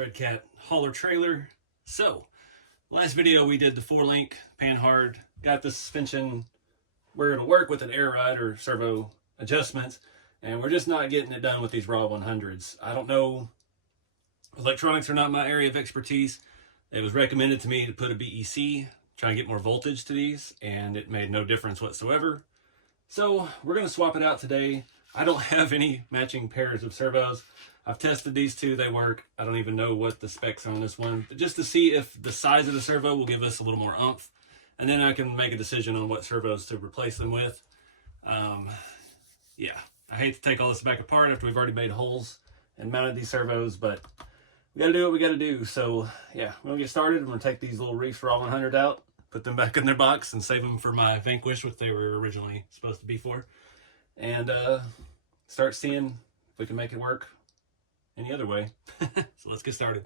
Redcat hauler trailer. So, last video we did the 4-link pan hard, got the suspension where it'll work with an air ride or servo adjustments, and we're just not getting it done with these raw 100s. I don't know, electronics are not my area of expertise. It was recommended to me to put a BEC, try and get more voltage to these, and it made no difference whatsoever. So we're going to swap it out today. I don't have any matching pairs of servos. I've tested these two, they work. I don't even know what the specs are on this one, but just to see if the size of the servo will give us a little more oomph, and then I can make a decision on what servos to replace them with. Yeah, I hate to take all this back apart after we've already made holes and mounted these servos, but we gotta do what we gotta do. So yeah, we're gonna get started. I'm gonna take these little Reefs Raw 100 out, put them back in their box, and save them for my Vanquish, which they were originally supposed to be for, and start seeing if we can make it work any other way. So let's get started.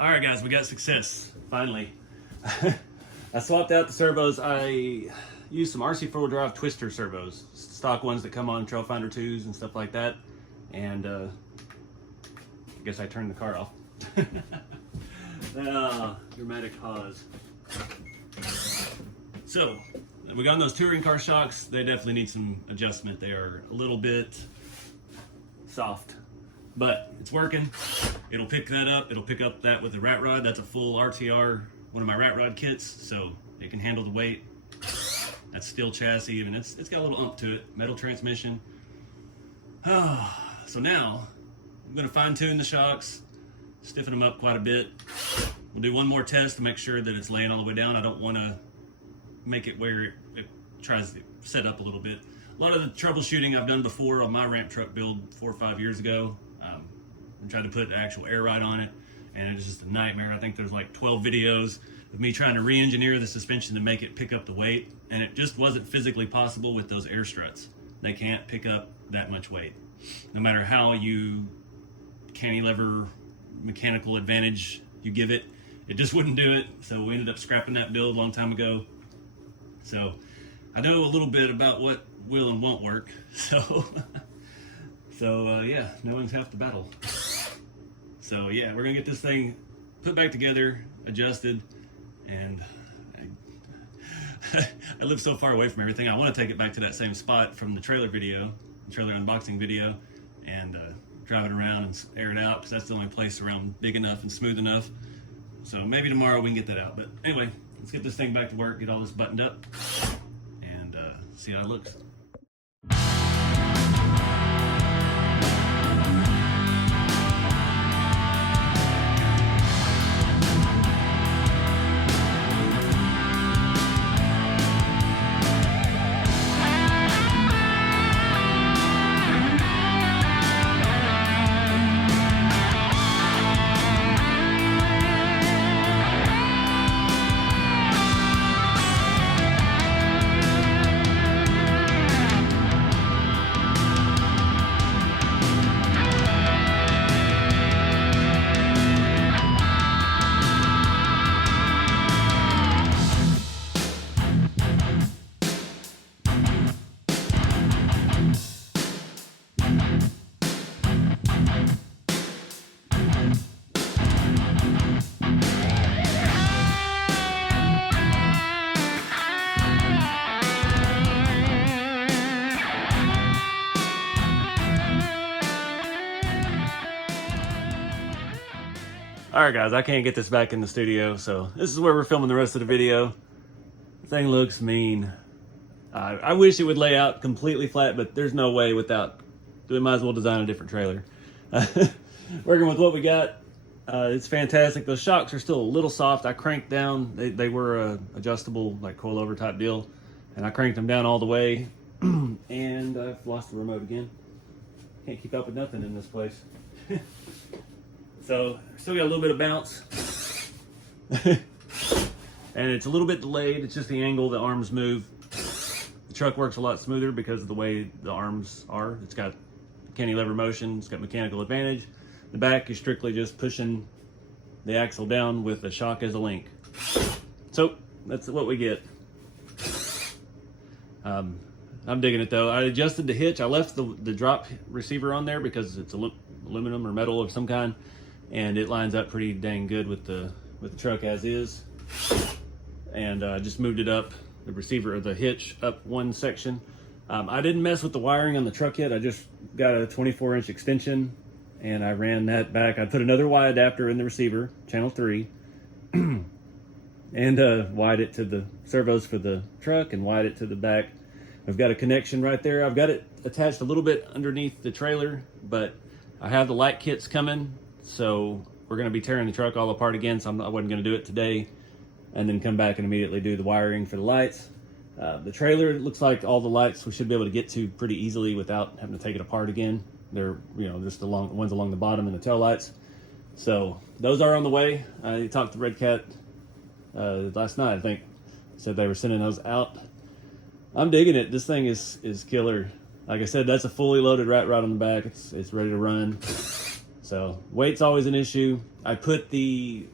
Alright guys, we got success, finally. I swapped out the servos. I used some RC 4-wheel drive twister servos, stock ones that come on Trail Finder 2s and stuff like that, and I guess I turned the car off. Dramatic pause. So, we got those touring car shocks. They definitely need some adjustment. They are a little bit soft, but it's working. It'll pick that up. It'll pick up that with the rat rod. That's a full RTR, one of my rat rod kits, so it can handle the weight. That's steel chassis, even it's got a little ump to it. Metal transmission. So now I'm gonna fine tune the shocks, stiffen them up quite a bit. We'll do one more test to make sure that it's laying all the way down. I don't want to make it where it tries to set up a little bit. A lot of the troubleshooting I've done before on my ramp truck build 4 or 5 years ago. I tried to put an actual air ride on it, and it was just a nightmare. I think there's like 12 videos of me trying to re-engineer the suspension to make it pick up the weight, and it just wasn't physically possible with those air struts. They can't pick up that much weight. No matter how you cantilever mechanical advantage you give it, it just wouldn't do it. So we ended up scrapping that build a long time ago. So I know a little bit about what will and won't work. So yeah, knowing's half the battle. So yeah, we're gonna get this thing put back together, adjusted, and I live so far away from everything. I want to take it back to that same spot from the trailer video, the trailer unboxing video, and drive it around and air it out, because that's the only place around big enough and smooth enough. So maybe tomorrow we can get that out. But anyway, let's get this thing back to work, get all this buttoned up, and see how it looks. All right, guys, I can't get this back in the studio, so this is where we're filming the rest of the video. The thing looks mean. I wish it would lay out completely flat, but there's no way without. We might as well design a different trailer. Working with what we got, it's fantastic. Those shocks are still a little soft. I cranked down. They were a adjustable, like coilover type deal, and I cranked them down all the way. And I've lost the remote again. Can't keep up with nothing in this place. So still got a little bit of bounce. And it's a little bit delayed. It's just the angle the arms move. The truck works a lot smoother because of the way the arms are. It's got cantilever motion. It's got mechanical advantage. The back is strictly just pushing the axle down with the shock as a link. So that's what we get. I'm digging it though. I adjusted the hitch. I left the drop receiver on there because it's aluminum or metal of some kind, and it lines up pretty dang good with the truck as is. And I just moved it up, the receiver or the hitch up one section. I didn't mess with the wiring on the truck yet. I just got a 24-inch extension and I ran that back. I put another Y adapter in the receiver, channel 3, and wired it to the servos for the truck and wired it to the back. I've got a connection right there. I've got it attached a little bit underneath the trailer, but I have the light kits coming, so we're going to be tearing the truck all apart again, so I wasn't going to do it today and then come back and immediately do the wiring for the lights. The trailer, it looks like all the lights we should be able to get to pretty easily without having to take it apart again. They're, just the ones along the bottom and the tail lights. So those are on the way. I talked to Redcat last night, I think. Said they were sending those out. I'm digging it. This thing is killer. Like I said, that's a fully loaded rat rod on the back. It's ready to run. So weight's always an issue. I put the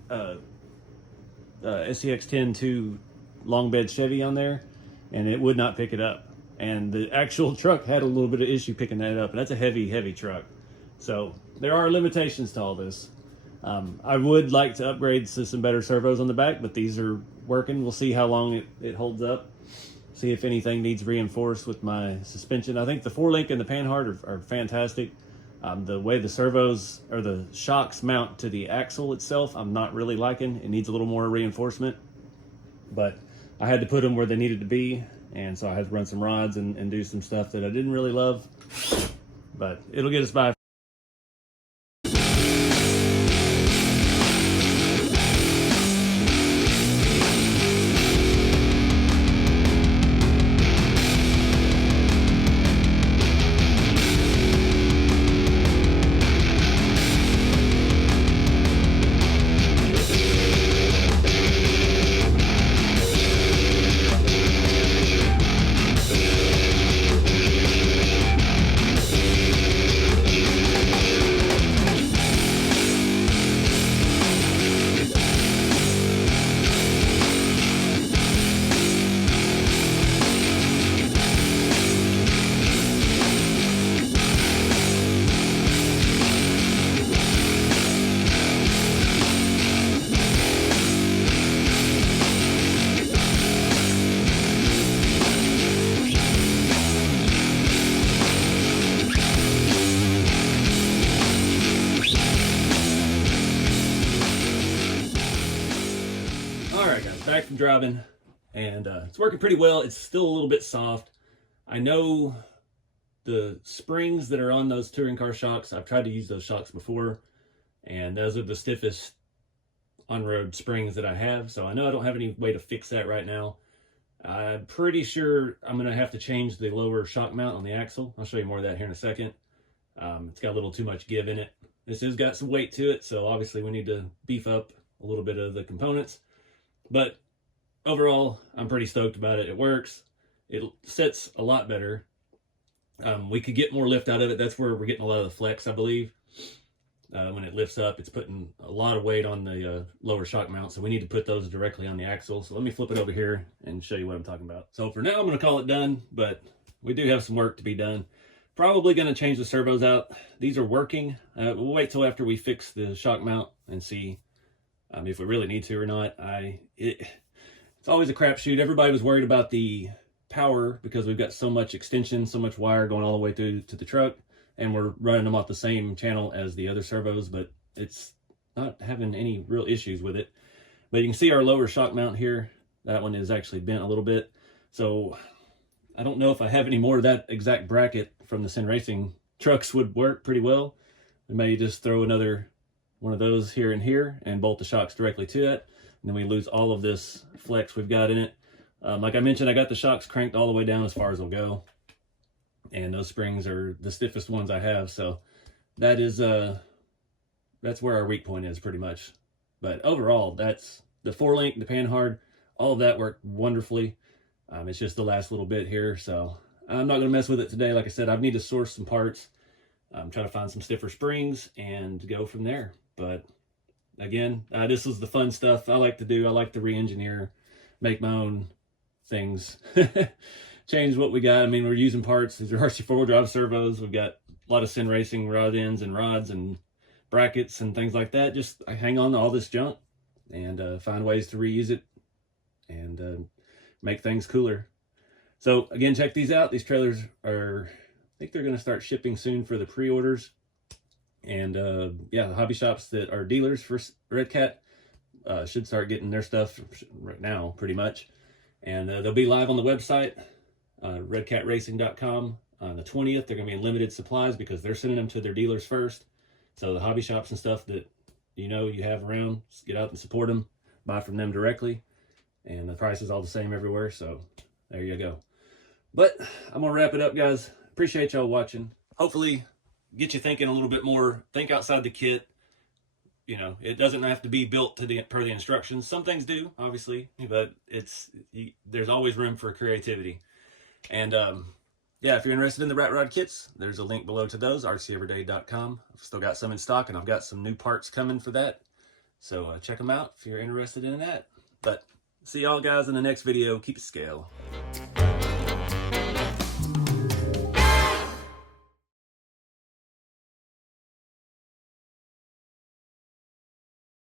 SCX-10-2 long bed Chevy on there, and it would not pick it up. And the actual truck had a little bit of issue picking that up, and that's a heavy truck. So there are limitations to all this. I would like to upgrade to some better servos on the back, but these are working. We'll see how long it holds up. See if anything needs reinforced with my suspension. I think the 4-link and the Panhard are fantastic. The way the servos or the shocks mount to the axle itself, I'm not really liking. It needs a little more reinforcement, but I had to put them where they needed to be, and so I had to run some rods and do some stuff that I didn't really love, but it'll get us by. Back from driving, and it's working pretty well. It's still a little bit soft. I know the springs that are on those touring car shocks, I've tried to use those shocks before, and those are the stiffest on-road springs that I have, so I know I don't have any way to fix that right now. I'm pretty sure I'm going to have to change the lower shock mount on the axle. I'll show you more of that here in a second. It's got a little too much give in it. This has got some weight to it, so obviously we need to beef up a little bit of the components. But overall, I'm pretty stoked about it. It works. It sets a lot better. We could get more lift out of it. That's where we're getting a lot of the flex, I believe. When it lifts up, it's putting a lot of weight on the lower shock mount, so we need to put those directly on the axle. So let me flip it over here and show you what I'm talking about. So for now, I'm going to call it done, but we do have some work to be done. Probably going to change the servos out. These are working. We'll wait till after we fix the shock mount and see if we really need to or not. It's always a crapshoot. Everybody was worried about the power because we've got so much extension, so much wire going all the way through to the truck, and we're running them off the same channel as the other servos, but it's not having any real issues with it. But you can see our lower shock mount here. That one is actually bent a little bit. So I don't know if I have any more of that exact bracket from the Sin Racing trucks would work pretty well. We may just throw another one of those here and here and bolt the shocks directly to it. And then we lose all of this flex we've got in it. Like I mentioned, I got the shocks cranked all the way down as far as they'll go. And those springs are the stiffest ones I have. So that is, that's where our weak point is pretty much. But overall, that's the 4-link, the Panhard, all of that worked wonderfully. It's just the last little bit here. So I'm not going to mess with it today. Like I said, I need to source some parts, try to find some stiffer springs and go from there. But again, this was the fun stuff I like to do. I like to re-engineer, make my own things, change what we got. I mean, we're using parts. These are RC 4-wheel drive servos. We've got a lot of Sin Racing rod ends and rods and brackets and things like that. Just I hang on to all this junk and find ways to reuse it and make things cooler. So again, check these out. These trailers are, I think they're going to start shipping soon for the pre-orders. And yeah, the hobby shops that are dealers for Redcat should start getting their stuff right now, pretty much. And they'll be live on the website, redcatracing.com. On the 20th, they're going to be in limited supplies because they're sending them to their dealers first. So the hobby shops and stuff that you have around, just get out and support them, buy from them directly. And the price is all the same everywhere, so there you go. But I'm going to wrap it up, guys. Appreciate y'all watching. Hopefully get you thinking a little bit more. Think outside the kit. It doesn't have to be built to per the instructions. Some things do, obviously, but there's always room for creativity. And yeah, if you're interested in the rat rod kits, there's a link below to those, rceveryday.com. I've still got some in stock, and I've got some new parts coming for that. So check them out if you're interested in that. But see y'all guys in the next video. Keep it scale.